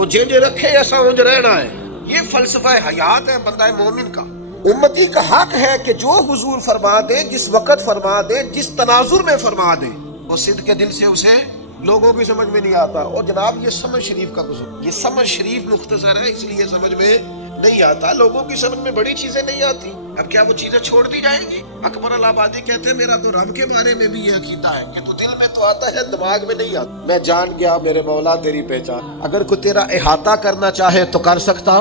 وہ جے رکھے ایسا انج رہنا ہے. یہ فلسفہ حیات ہے بندہ مومن کا. امتی کا حق ہے کہ جو حضور فرما دے، جس وقت فرما دے، جس تناظر میں فرما دے، وہ صدق کے دل سے اسے لوگوں کی سمجھ میں نہیں آتا. اور جناب یہ سمجھ شریف کا قصور، یہ سمجھ شریف مختصر ہے اس لیے سمجھ میں نہیں آتا. لوگوں کی سمجھ میں بڑی چیزیں نہیں آتی. اب کیا وہ چیزیں چھوڑ دی جائیں گی؟ اکبر الآبادی کہتے ہیں میرا تو رب کے بارے میں بھی یہ عقیدہ ہے کہ تو دل میں تو آتا ہے دماغ میں نہیں آتا. میں جان گیا میرے مولا تیری پہچان. اگر کوئی تیرا احاطہ کرنا چاہے تو کر سکتا،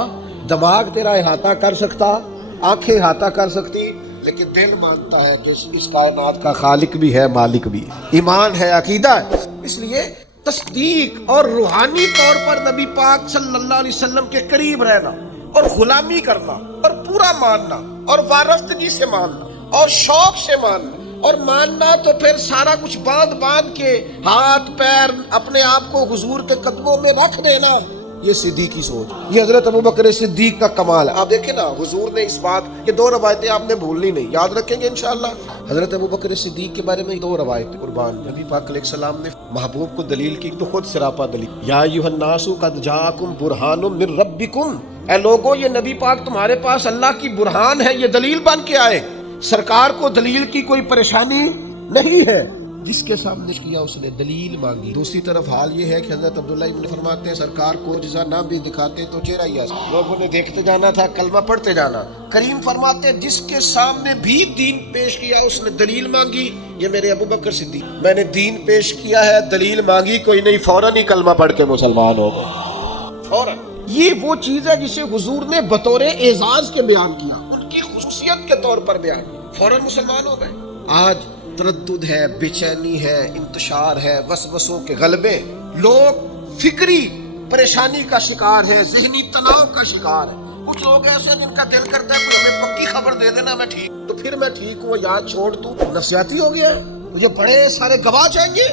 دماغ تیرا احاطہ کر سکتا، آنکھیں احاطہ کر سکتی، لیکن دل مانتا ہے کہ اس کائنات کا خالق بھی ہے، مالک بھی ہے. ایمان ہے، عقیدہ ہے. اس لیے تصدیق اور روحانی طور پر نبی پاک صلی اللہ علیہ وسلم کے قریب رہنا اور غلامی کرنا اور پورا ماننا اور وارستگی سے ماننا اور شوق سے ماننا اور ماننا تو پھر سارا کچھ باندھ کے ہاتھ پیر اپنے آپ کو حضور کے قدموں میں رکھ دینا، یہ صدیقی سوچ. یہ حضرت ابوبکر صدیق کا کمال ہے. آپ دیکھیں نا، حضور نے اس بات یہ 2 روایتیں آپ نے بھولنی نہیں، یاد رکھیں گے انشاءاللہ. حضرت ابوبکر صدیق کے بارے میں 2 روایتیں قربان. نبی پاک علیہ السلام نے محبوب کو دلیل کی تو خود سراپا دلیل. یا ایھا الناس قد جاءکم برہان من ربکم، اے لوگوں یہ نبی پاک تمہارے پاس اللہ کی برہان ہے، یہ دلیل بن کے آئے. سرکار کو دلیل کی کوئی پریشانی نہیں ہے. جس کے سامنے کیا اس نے دلیل مانگی. دوسری طرف حال یہ ہے کہ حضرت عبداللہ ابن فرماتے ہیں سرکار کو جزا نہ بھی دکھاتے تو چہرہ ہی آسا، لوگوں نے دیکھتے جانا تھا، کلمہ پڑھتے جانا. کریم فرماتے ہیں جس کے سامنے بھی دین پیش کیا اس نے دلیل مانگی. یہ میرے ابوبکر صدیق، میں نے دین پیش کیا ہے، دلیل مانگی کوئی نہیں، فوراً ہی کلمہ پڑھ کے مسلمان ہو گئے فوراً. یہ وہ چیز ہے جسے حضور نے بطور اعزاز کے بیان کیا، ان کی خصوصیت کے طور پر بیان کیا، فوراً مسلمان ہو گئے. آج تردد ہے، بے چینی ہے، انتشار ہے، وسوسوں کے غلبے، لوگ فکری پریشانی کا شکار ہے، ذہنی تناؤ کا شکار ہے. کچھ لوگ ایسے جن کا دل کرتا ہے کوئی ہمیں پکی خبر دے دینا میں ٹھیک، تو پھر میں ٹھیک ہوں، یاد چھوڑ تو نفسیاتی ہو گیا ہے. مجھے بڑے سارے گواہ چاہیے،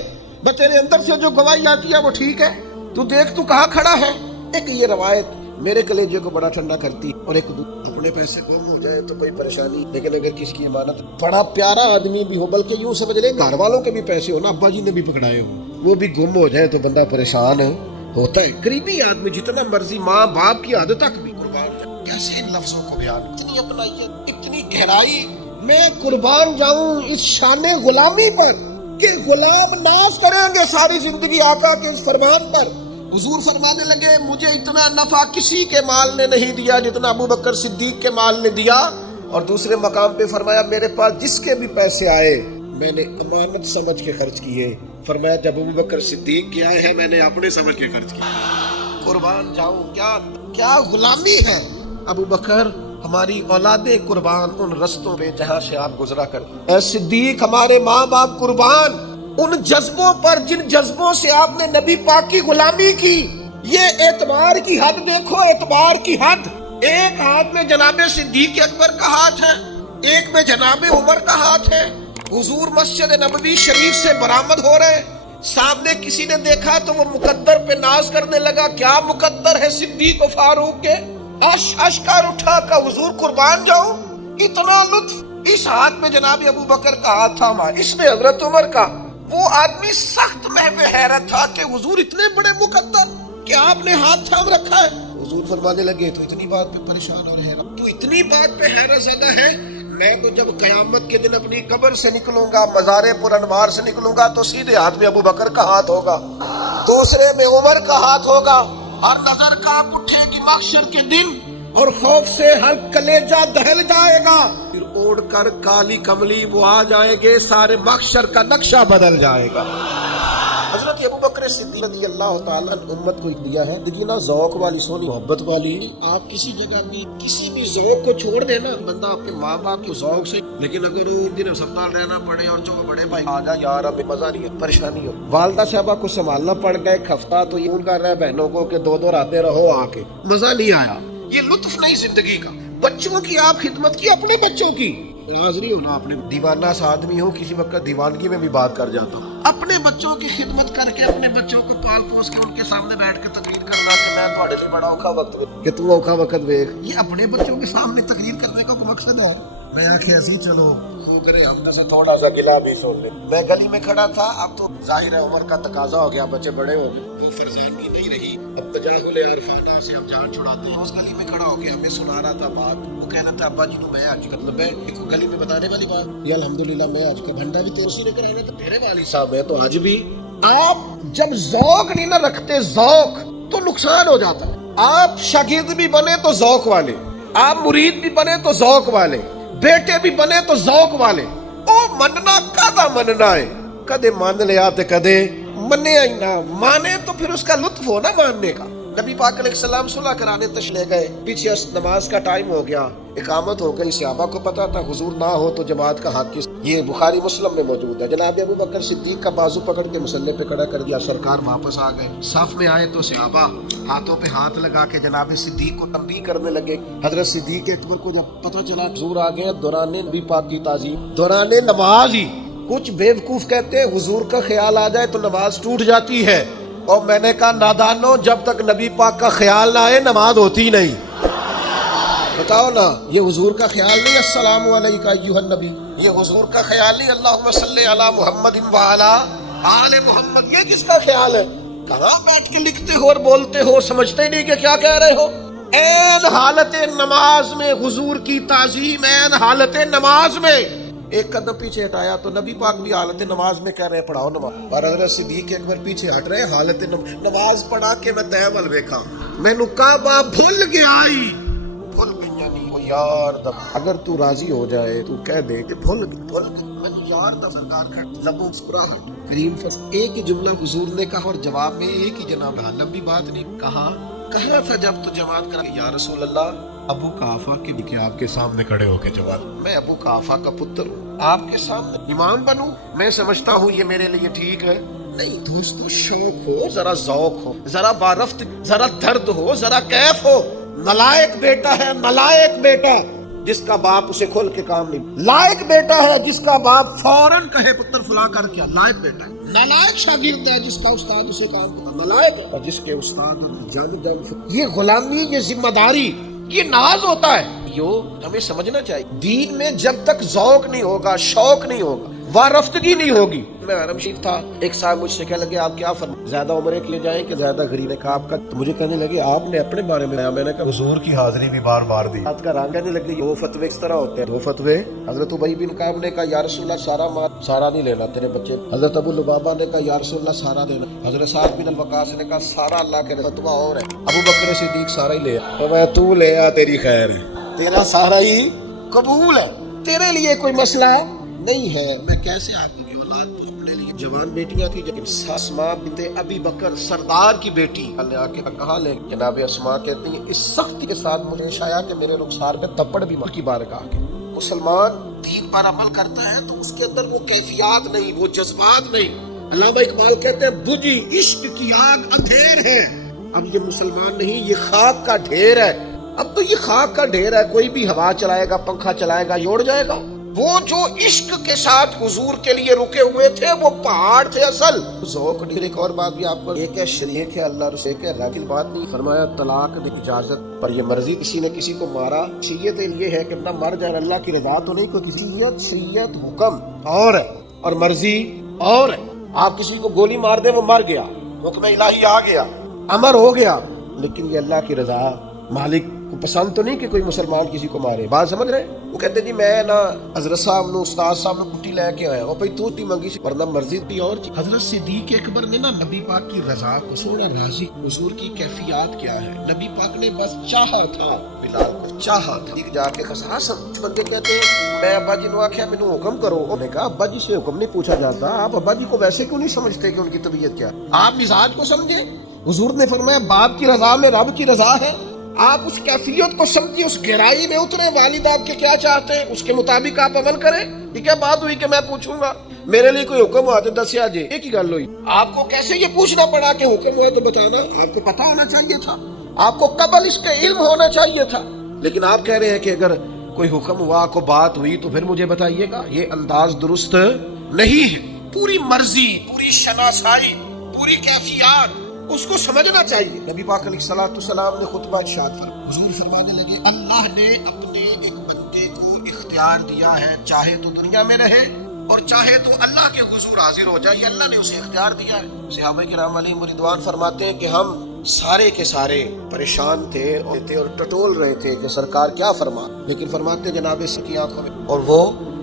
میں تیرے اندر سے جو گواہی آتی ہے وہ ٹھیک ہے، تو دیکھ تو کہاں کھڑا ہے. ایک یہ روایت میرے کلیجے کو بڑا ٹھنڈا کرتی. اور ایک اپنے پیسے کم ہو جائے تو کوئی پریشانی، لیکن اگر کسی کی امانت بڑا پیارا آدمی بھی ہو، بلکہ یوں سمجھ لے گھر والوں کے بھی پیسے ہو نا، ابا جی نے بھی پکڑائے ہو، وہ بھی گم ہو جائے تو بندہ پریشان ہوتا ہے. قریبی آدمی جتنا مرضی، ماں باپ کی حد تک بھی قربان جاؤں. کیسے ان لفظوں کو بیان، اتنی اپنائیت، اتنی گہرائی. میں قربان جاؤں اس شان غلامی پر کہ غلام ناز کریں گے ساری زندگی آقا کے اس فرمان پر. حضور فرمانے لگے مجھے اتنا نفع کسی کے مال نے نہیں دیا جتنا ابوبکر صدیق کے مال نے دیا. اور دوسرے مقام پہ فرمایا میرے پاس جس کے بھی پیسے آئے میں نے امانت سمجھ کے خرچ کیے. فرمایا جب ابوبکر صدیق کے آئے ہیں میں نے اپنے سمجھ کے خرچ کیے. قربان جاؤں، کیا غلامی ہے. ابوبکر ہماری اولاد قربان ان رستوں پہ جہاں سے آپ گزرا کرتے. اے صدیق ہمارے ماں باپ قربان ان جذبوں پر جن جذبوں سے آپ نے نبی پاک کی غلامی کی. یہ اعتبار کی حد دیکھو، اعتبار کی حد. ایک ہاتھ میں جناب صدیق اکبر کا ہاتھ ہے، ایک میں جناب عمر کا ہاتھ ہے. حضور مسجد نبوی شریف سے برآمد ہو رہے، سامنے کسی نے دیکھا تو وہ مقدر پہ ناز کرنے لگا، کیا مقدر ہے صدیق و فاروق کے. اشکار اٹھا کا حضور قربان جاؤں، اتنا لطف. اس ہاتھ میں جناب ابوبکر کا ہاتھ تھا، اس میں حضرت عمر کا. وہ آدمی سخت محو حیرت تھا کہ حضور اتنے بڑے مقدر کہ آپ نے ہاتھ تھام رکھا ہے. حضور فرمانے لگے تو اتنی بات پہ پریشان اور حیرت، تو اتنی بات پہ حیرت زدہ ہے. میں تو جب قیامت کے دن اپنی قبر سے نکلوں گا، مزار پر انوار سے نکلوں گا، تو سیدھے ہاتھ میں ابوبکر کا ہاتھ ہوگا، دوسرے میں عمر کا ہاتھ ہوگا، اور نظر کانپ اٹھے گی محشر کے دن، اور خوف سے ہر کلیجہ دہل جائے گا. پھر اوڑھ کر کالی کملی وہ آ جائے گے، سارے محشر کا نقشہ بدل جائے گا. حضرت ابوبکر صدیق رضی اللہ تعالیٰ عنہ امت کو دیا ہے دینا ذوق والی، سونی محبت والی. آپ کسی جگہ بھی کسی بھی ذوق کو چھوڑ دینا، بندہ اپنے ماں باپ کے ذوق سے، لیکن اگر وہ دن ہسپتال رہنا پڑے اور جو بڑے بھائی آ جا یار اب مزہ نہیں ہے، پریشانی ہو، والدہ صاحبہ کو سنبھالنا پڑ گیا ایک ہفتہ، تو یہ کر رہا ہے بہنوں کو کہ 2 راتیں رہو، آ کے مزہ نہیں آیا. یہ لطف نہیں زندگی کا. بچوں کی آپ خدمت کی، اپنے بچوں کی حاضری ہونا. اپنے دیوانہ سا آدمی ہوں، کسی وقت دیوانگی میں بھی بات کر جاتا ہوں. اپنے بچوں کی خدمت کر کے، اپنے بچوں کو پال پوس کے ان کے سامنے بیٹھ کے تقریر کرنا کہ میں تھوڑے سے بڑا اوکھا وقت کہ تو اوکھا وقت دیکھ، یہ اپنے بچوں کے سامنے تقریر کرنے کا کوئی مقصد ہے؟ میں آنکھیں ایسی چلو کرے ہم سے تھوڑا سا گلا بھی سن لے. میں گلی میں کھڑا تھا، اب تو ظاہر ہے عمر کا تقاضا ہو گیا، بچے بڑے ہو گئے، وہ فرزانگی نہیں رہی. اب تجاہل عارفانہ سے ہم جان چھڑاتے ہیں. اس گلی میں کھڑا ہو کے ہمیں سنا رہا تھا بات. وہ کہہ رہا تھا ابا جی میں آج کل میں گلی میں بتانے والی بات یہ الحمدللہ میں آج کل بھنڈا بھی تیرسی نے کرانا تھا. میرے والد صاحب ہے تو آج بھی آپ جب ذوق نہیں نہ رکھتے ذوق تو نقصان ہو جاتا ہے. آپ شاگرد بھی بنے تو ذوق والے, آپ مرید بھی بنے تو ذوق والے, بیٹے بھی بنے تو ذوق والے. او مننا کدا مننا ہے, کدے مان لیا تے کدے منے ہی نہ مانے تو پھر اس کا لطف ہو نا ماننے کا. نبی پاک علیہ السلام صلح کرانے تشلے گئے, پیچھے نماز کا ٹائم ہو گیا, اقامت ہو گئی. صحابہ کو پتا تھا حضور نہ ہو تو جماعت کا ہاتھ کس. یہ بخاری مسلم میں موجود ہے. جناب ابو بکر صدیق کا بازو پکڑ کے مصلی پہ کھڑا کر دیا, سرکار واپس آ گئے. صف میں آئے تو صحابہ ہاتھوں پہ ہاتھ لگا کے جناب صدیق کو تنبیہ کرنے لگے. حضرت صدیق اکبر کو جب پتہ چلا حضور آ گئے, دوران نبی پاک کی تعظیم دوران نماز ہی کچھ بیوقوف کہتے ہیں حضور کا خیال آ جائے تو نماز ٹوٹ جاتی ہے. اور میں نے کہا نادانو, جب تک نبی پاک کا خیال نہ آئے نماز ہوتی نہیں. بتاؤ نا, یہ حضور کا خیال نہیں السلام علیکم ایھا النبی, یہ حضور کا خیال نہیں اللہم صلی علی محمد وعلی آل محمد, یہ کس کا خیال ہے؟ کہاں بیٹھ کے لکھتے ہو اور بولتے ہو, سمجھتے ہی نہیں کہ کیا کہہ رہے ہو. این حالت نماز میں حضور کی تعظیم, این حالت نماز میں. ایک قدم پیچھے ہٹایا تو نبی پاک بھی حالت نماز میں کہہ رہے پڑھاؤ نماز, اور حضرت صدیق اکبر پیچھے ہٹ رہے حالت نماز پڑھا کے میں تیمل ویکھا. میں نے کعبہ بھول گیا بھول گئی نہیں وہ یار دب. اگر تو راضی ہو جائے تو کہہ دے کہ بھول گئی میں یار دب. سرکار کا لبوں مسکراہٹ کریم فس ایک ہی جملہ حضور نے کہا اور جواب میں ایک ہی جناب لمبی بات نہیں کہا. کہا تھا جب تو جماعت کرا یا رسول اللہ ابو قحافہ کے بھی آپ کے سامنے کھڑے ہو کے جواب, میں ابو قحافہ کا پتر ہوں, آپ کے سامنے امام بنوں, میں سمجھتا ہوں یہ میرے لیے ٹھیک ہے. نہیں دوستو, شوق ہو, ذرا ذوق ہو, ذرا وارفت, ذرا درد ہو, ذرا کیف ہو. نلائق بیٹا ہے, نلائق بیٹا جس کا باپ اسے کھول کے کام نہیں. لائق بیٹا ہے جس کا باپ فوراً کہے پتر فلاں کر کیا, لائق بیٹا ہے. نلائق شاگرد ہے جس کا استاد اسے کام کرتا, نلائق ہے. اور جس کے استاد جنگ جنگ یہ غلامی, یہ ذمہ داری, یہ ناز ہوتا ہے. ہمیں سمجھنا چاہیے دین میں جب تک ذوق نہیں ہوگا, شوق نہیں ہوگا, وارفتگی نہیں ہوگی. میں حرم شریف تھا, ایک صاحب مجھ سے کہنے لگے آپ کیا فرمائیں, زیادہ عمرے کے لیے جائیں کہ زیادہ غریب ہے. آپ کا تو مجھے کہنے لگے آپ نے اپنے بارے میں, میں نے کہا حضور کی حاضری بھی بار بار دی. بات کا رنگ کہنے لگے وہ فتوے اس طرح ہوتے ہیں, وہ فتوے. حضرت ابی بن کعب نے کہا یا رسول اللہ سارا مال سارا نہیں لینا تیرے بچے. حضرت ابو لبابہ نے کہا یا رسول اللہ سارا دینا. حضرت سعد بن الوقاص نے کہا سارا اللہ کے فتویٰ اور ہے. ابو بکر صدیق سارا ہی لے آ, میں تو لے آ تیری خیر ہے, تیرا سارا ہی قبول ہے, تیرے لیے کوئی مسئلہ نہیں ہے. میں کیسے آپ کی اولاد اپنے لیے جوان بیٹیاں تھی لیکن اسماء بنت ابی بکر سردار کی بیٹی اللہ آ کے کہا لے. جناب اسماء کہتی ہیں اس سختی کے ساتھ مجھے شایا کہ میرے رخسار پہ تپڑ بھی ماں کی بارگاہ کے. مسلمان دین پر عمل کرتا ہے تو اس کے اندر وہ کیفیات نہیں, وہ جذبات نہیں. علامہ اقبال کہتے ہیں بجھی عشق کی آگ اندھیر ہے, اب یہ مسلمان نہیں, یہ خاک کا ڈھیر ہے. اب تو یہ خاک کا ڈھیر ہے, کوئی بھی ہوا چلائے گا, پنکھا چلائے گا, جوڑ جائے گا. وہ جو عشق کے ساتھ حضور کے لیے رکے ہوئے تھے وہ پہاڑ تھے اصل. ذوق نہیں. ایک اور بات بھی آپ کو, ایک ہے شریک ہے اللہ رسول کے راجل بات نہیں. فرمایا طلاق کی اجازت پر یہ مرضی, کسی نے کسی کو مارا, شریعت یہ ہے کہ نہ مر جائے, اللہ کی رضا تو نہیں, کوئی شریعت حکم اور ہے اور مرضی اور ہے. آپ کسی کو گولی مار دیں وہ مر گیا, حکم الہی آ گیا, امر ہو گیا, لیکن یہ اللہ کی رضا مالک کو پسند تو نہیں کہ کوئی مسلمان کسی کو مارے. بات سمجھ رہے؟ وہ کہتے جی میں نا حضرت صاحب نے استاد صاحب نے کٹی لے کے آیا, وہ بھائی تو تی منگی سی, ورنہ مرضی بھی اور. حضرت صدیق اکبر نے نا نبی پاک کی رضا کو سوڑا راضی. حضور کی کیفیات کیا ہے, نبی پاک نے بس چاہا تھا, بلال کو چاہا تھا. ایک جا کے خساسم بندے کہتے ہیں میں ابا جی نے آخیا مینوں حکم کرو. انہوں نے کہا ابا جی سے حکم نہیں پوچھا جاتا, آپ ابا جی کو ویسے کیوں نہیں سمجھتے کہ ان کی طبیعت کیا, آپ مزاج کو سمجھے. حضور نے فرمایا باپ کی رضا میں رب کی رضا ہے, آپ اس کیفیت کو سمجھیں, اس گہرائی میں اتریں, والد آپ کے کیا چاہتے ہیں اس کے مطابق آپ عمل کریں. یہ کیا بات ہوئی کہ میں پوچھوں گا میرے لیے کوئی حکم ہوا تو دسیا جی, ایک ہی گل ہوئی. آپ کو کیسے یہ پوچھنا پڑا کہ حکم ہوا تو بتانا, آپ کو پتا ہونا چاہیے تھا, آپ کو قبل اس کا علم ہونا چاہیے تھا. لیکن آپ کہہ رہے ہیں کہ اگر کوئی حکم ہوا, کو بات ہوئی تو پھر مجھے بتائیے گا. یہ انداز درست نہیں ہے. پوری مرضی, پوری شناسائی, پوری کیفیات اس کو سمجھنا چاہیے. نبی پاک علیہ السلام نے خطبہ ارشاد فرمایا, حضور فرمانے لگے اللہ نے اپنے ایک بندے کو اختیار دیا ہے, چاہے تو دنیا میں رہے اور چاہے تو اللہ کے حضور حاضر ہو جائے, اللہ نے اسے اختیار دیا ہے. صحابہ کرام علیہم رضوان فرماتے ہیں کہ ہم سارے کے سارے پریشان تھے اور ٹٹول رہے تھے کہ سرکار کیا فرما، لیکن فرماتے جناب کی آنکھوں میں اور وہ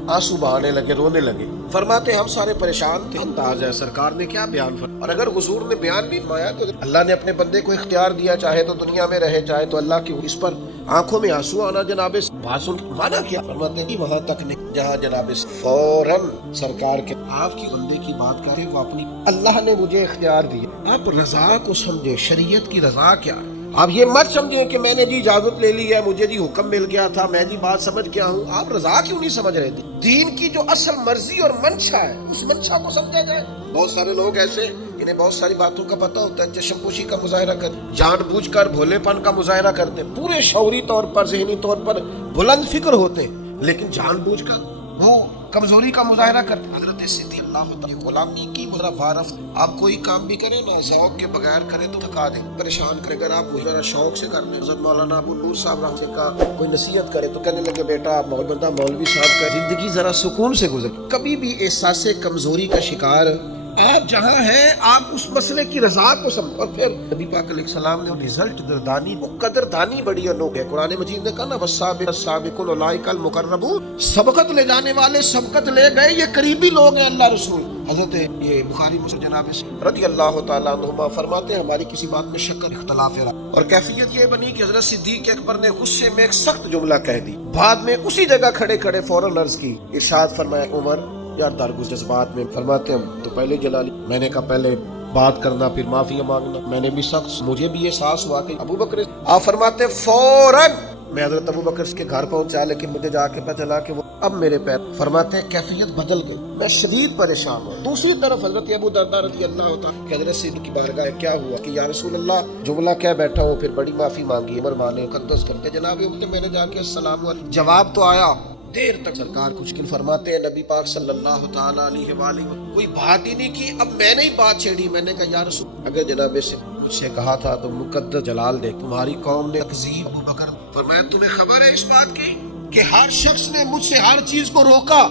آنسو بہانے لگے، رونے لگے۔ فرماتے ہم سارے پریشان تھے، انداز ہے سرکار نے کیا بیان فرمایا، اور اگر حضور نے بیان بھی فرمایا تو اللہ نے اپنے بندے کو اختیار دیا، چاہے تو دنیا میں رہے چاہے تو اللہ کی اس پر آنکھوں میں آنسو آنا جناب بات سن مانا کیا، فرماتے ہیں وہاں تک نہیں جہاں جناب فوراً سرکار کے آپ کی بندے کی بات کرے وہ اپنی اللہ نے مجھے اختیار دیا۔ آپ رضا کو سمجھے، شریعت کی رضا کیا ہے، آپ یہ مت سمجھیں کہ میں نے جی اجازت لے لی ہے، مجھے جی حکم مل گیا تھا، میں جی بات سمجھ گیا ہوں۔ آپ رضا کیوں نہیں سمجھ رہے تھے؟ دین کی جو اصل مرضی اور منشا ہے اس منشا کو سمجھا جائے۔ بہت سارے لوگ ایسے انہیں بہت ساری باتوں کا پتہ ہوتا ہے، چشم پوشی کا مظاہرہ کر، جان بوجھ کر بھولے پن کا مظاہرہ کرتے، پورے شعوری طور پر ذہنی طور پر بلند فکر ہوتے، لیکن جان بوجھ کر وہ کمزوری کا مظاہرہ کرتے۔ حضرت صدیق اللہ تعالیٰ غلامی کی وارث، آپ کوئی کام بھی کریں نا ذوق کے بغیر کریں تو تھکا دیں، پریشان کرے۔ اگر آپ ذرا شوق سے کر لیں، حضرت مولانا ابو نور صاحب رحمۃ اللہ کا کوئی نصیحت کرے تو کہنے لگے بیٹا آپ بندہ مولوی صاحب کا زندگی ذرا سکون سے گزر۔ کبھی بھی احساس کمزوری کا شکار آپ جہاں ہیں آپ اس مسئلے کی رضا کو سمجھ، اور پھر نبی پاک علیہ السلام نے رزلٹ قدردانی، وہ قدردانی بڑی انوکھی ہے۔ قرآن مجید نے کہا نا والسابقون اولئک المقربون، سبقت لے جانے والے سبقت لے گئے، یہ قریبی لوگ ہیں اللہ رسول۔ حضرت یہ بخاری مسلم جناب رضی اللہ تعالیٰ عنہما فرماتے ہیں ہماری کسی بات میں شک اختلاف ہے، اور کیفیت یہ بنی کہ حضرت صدیق اکبر نے غصے میں ایک سخت جملہ کہہ دی، بعد میں اسی جگہ کھڑے کھڑے فوراً عرض کی، ارشاد فرمایا عمر یار درگزر جذبات میں، فرماتے ہم تو پہلے جلالی، میں نے کہا پہلے بات کرنا پھر معافی مانگنا، میں نے بھی سخت، مجھے بھی احساس ہوا کہ ابو بکر، آپ فرماتے فوراً میں حضرت ابو بکر کے گھر پہنچا، لیکن مجھے جا کے پتہ چلا کہ وہ اب میرے پیر، فرماتے ہیں کیفیت بدل گئی، میں شدید پریشان ہوں۔ دوسری طرف حضرت ابو درداء رضی اللہ تعالیٰ کہ حضرت صدیق کی بارگاہ کیا ہوا کہ یا رسول اللہ جملہ کیا بیٹھا ہوں، پھر بڑی معافی مانگی، عمر مانے مقدس کرتے جناب میں نے جا کے السلام علیکم، جواب تو آیا، دیر تک سرکار کچھ کن فرماتے ہیں نبی پاک صلی اللہ تعالیٰ علیہ وآلہ کوئی بات ہی نہیں کی، اب میں نے ہی بات چھیڑی، میں نے کہا یا رسول اگر جناب سے مجھ سے کہا تھا تو مقدس جلال دے تمہاری قوم نے تکذیب ابو بکر، فرمایا تمہیں خبر ہے اس بات کی کہ ہر شخص نے مجھ سے ہر چیز کو روکا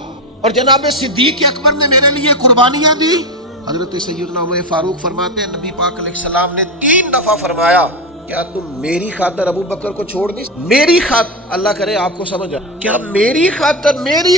اور جناب صدیق اکبر نے میرے لیے قربانیاں دی۔ حضرت سیدنا عمر فاروق فرماتے ہیں نبی پاک علیہ السلام نے 3 دفعہ فرمایا کیا تم میری خاطر ابو بکر کو چھوڑ دی؟ میری خاطر، اللہ کرے آپ کو سمجھ آئے، کیا میری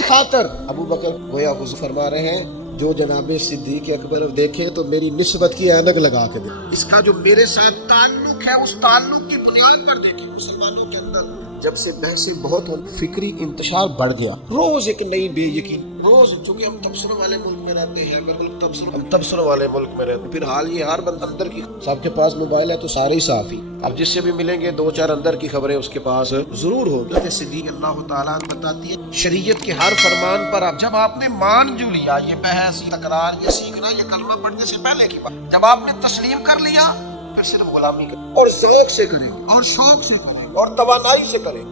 خاطر ابو بکر، گویا حضور فرما رہے ہیں جو جناب صدیق اکبر دیکھے تو میری نسبت کی اینک لگا کے دے، اس کا جو میرے ساتھ تعلق ہے اس تعلق کی بنیاد پر دیکھیں۔ مسلمانوں کے اندر جب سے بحثیں بہت فکری انتشار بڑھ گیا، روز ایک نئی بے یقین، روز چونکہ ہم تبصروں والے ملک میں رہتے ہیں، اگر ہم تبصروں والے ملک میں رہتے ہیں، پھر حال یہ ہر بندہ اندر کی، سب کے پاس موبائل ہے تو سارے ہی صحافی، اب جس سے بھی ملیں گے 2-4 اندر کی خبریں اس کے پاس ضرور ہوگی۔ حضرت صدیق اللہ تعالیٰ بتاتی ہے شریعت کے ہر فرمان پر اب جب آپ نے مان جو لیا، یہ بحث تکرار یہ سیکھنا یہ کلمہ پڑھنے سے پہلے کی بات، جب آپ نے تسلیم کر لیا پھر صرف غلامی کریں اور ذوق سے کریں اور شوق سے کریں اور توانائی سے کریں۔